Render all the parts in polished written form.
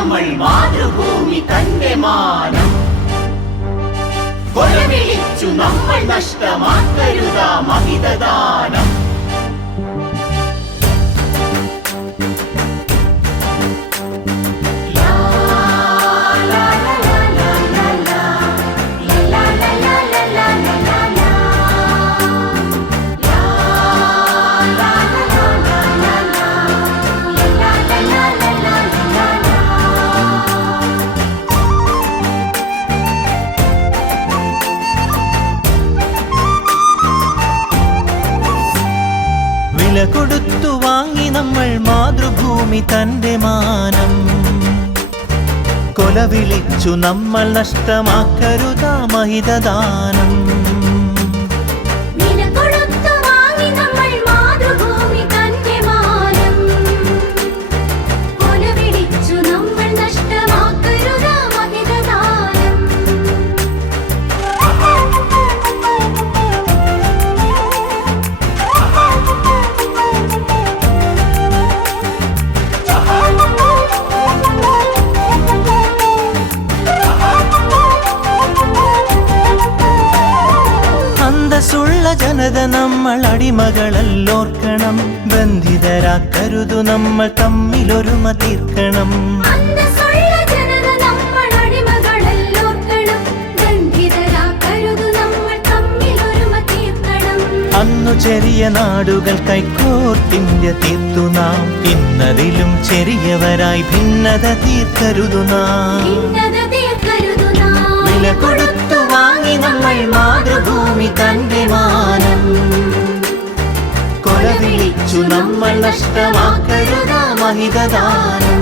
നമ്മൾ മാതൃഭൂമി തന്റെ മാനം കൊലവിളിച്ചു നമ്മൾ നഷ്ടമാക്കരുതാ മഹിതദാനം. വില കൊടുത്തു വാങ്ങി നമ്മൾ മാതൃഭൂമി തന്റെ മാനം കൊലവിളിച്ചു നമ്മൾ നഷ്ടമാക്കരുതാ മഹിതദാനം. അന്തസ്സുള്ള ജനത നമ്മൾ അടിമകളല്ലോർക്കണം, ബന്ധിതരാക്കരുതു നമ്മൾ തമ്മിലൊരുമ തീർക്കണം. അന്നു ചെറിയ നാടുകൾ കൈക്കോർത്തിന്ത്യ തീർത്തു നാം, ഇന്നതിലും ചെറിയവരായി ഭിന്നത തീർക്കരുതു നാം. വില കൊടുത്തു വാങ്ങി നമ്മൾ മാതൃഭൂമി തന്റെ മാനം കൊലവിളിച്ചു നമ്മൾ നഷ്ടമാക്കരുതാ മഹിതദാനം.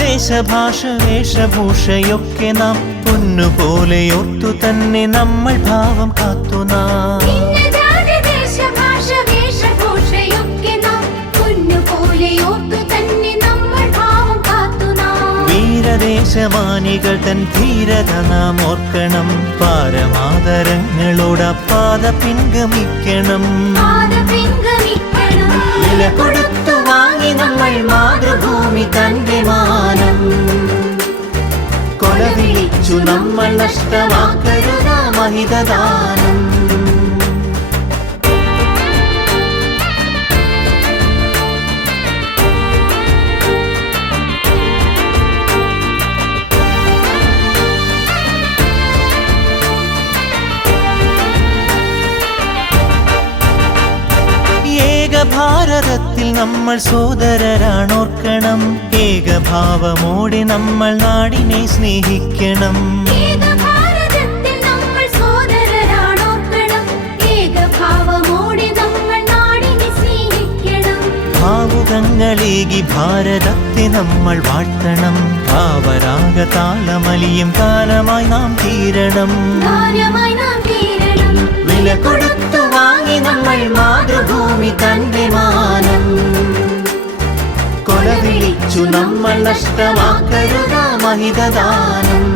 ദേശഭാഷ വേഷഭൂഷയൊക്കെ നാം പൊന്നുപോലെ ഓർത്തു തന്നെ നമ്മൾ ഭാവം കാത്തു നാം. വീരദേശമാനികൾ തൻ ധീരത നാം ഓർക്കണം, പാരമാദരങ്ങളോടപ്പാത പിൻഗമിക്കണം. വില കൊടുത്തു വാങ്ങി നമ്മൾ മാതൃഭൂമി തന്റെ മാനം കൊലവിളിച്ചു നമ്മൾ നഷ്ടമാക്കരുതാ മഹിതദാനം. ഭാരതത്തിൽ നമ്മൾ സോദരരാണോർക്കണം, ഏകഭാവമോടെ നമ്മൾ നാടിനെ സ്നേഹിക്കണം. ഭാവുകങ്ങളേകി ഭാരതത്തെ നമ്മൾ വാഴ്ത്തണം, ഭാവരാഗ താളമലിയും കാലമായി നാം തീരണം. വില കൊടുത്തു വാങ്ങി നമ്മൾ മാതൃഭൂമി തന്റെ മാനം കൊലവിളിച്ചു നമ്മൾ നഷ്ടമാക്കരുതാ മഹിതദാനം.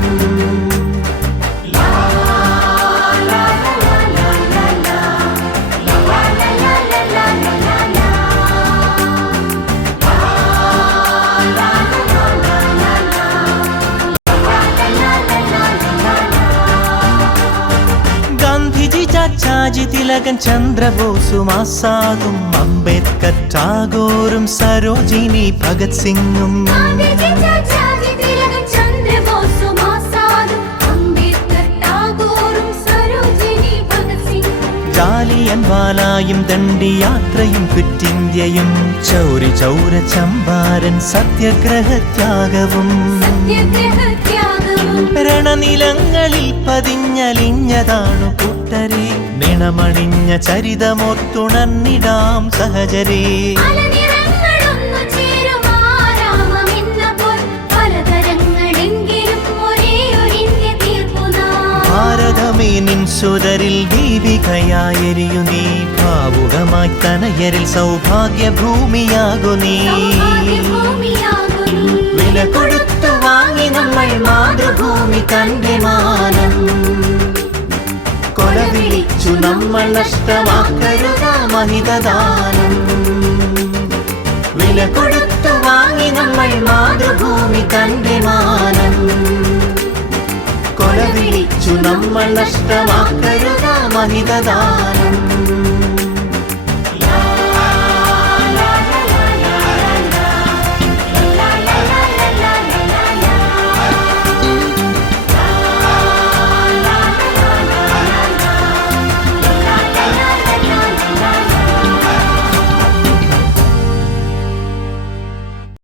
ചാച്ചാജി തിലകൻ ചന്ദ്രബോസും ആസാദും അംബേദ്കർ ടാഗോറും സരോജിനി ഭഗത് സിംഗും ജാലിയൻ വാലായും ദണ്ഡിയാത്രയും ക്വിറ്റിന്ത്യയും ചൗരി ചൗര ചമ്പാരൻ സത്യാഗ്രഹത്യാഗവും രണനിലങ്ങളിൽ പതിഞ്ഞലിഞ്ഞതാണു കൂട്ടരെ, നിണമണിഞ്ഞ ചരിതമോർത്തുണർന്നിടാം സഹചരേ. ഭാരതമേ നിൻ സുതരിൽ ദീപികയായെരിയു നീ ഭാവുകമായി തനയരിൽ സൗഭാഗ്യഭൂമിയാകു നീ വില കൊടുത്തു വാങ്ങി നമ്മൾ മാതൃഭൂമി തന്റെ മാനം കൊലവിളിച്ചു നമ്മൾ നഷ്ടമാക്കരുത മഹിതദാനം വില കൊടുത്തു വാങ്ങി നമ്മൾ മാതൃഭൂമി തന്റെ മാനം കൊലവിളിച്ചു നമ്മൾ നഷ്ടമാക്കരുത മഹിതദാനം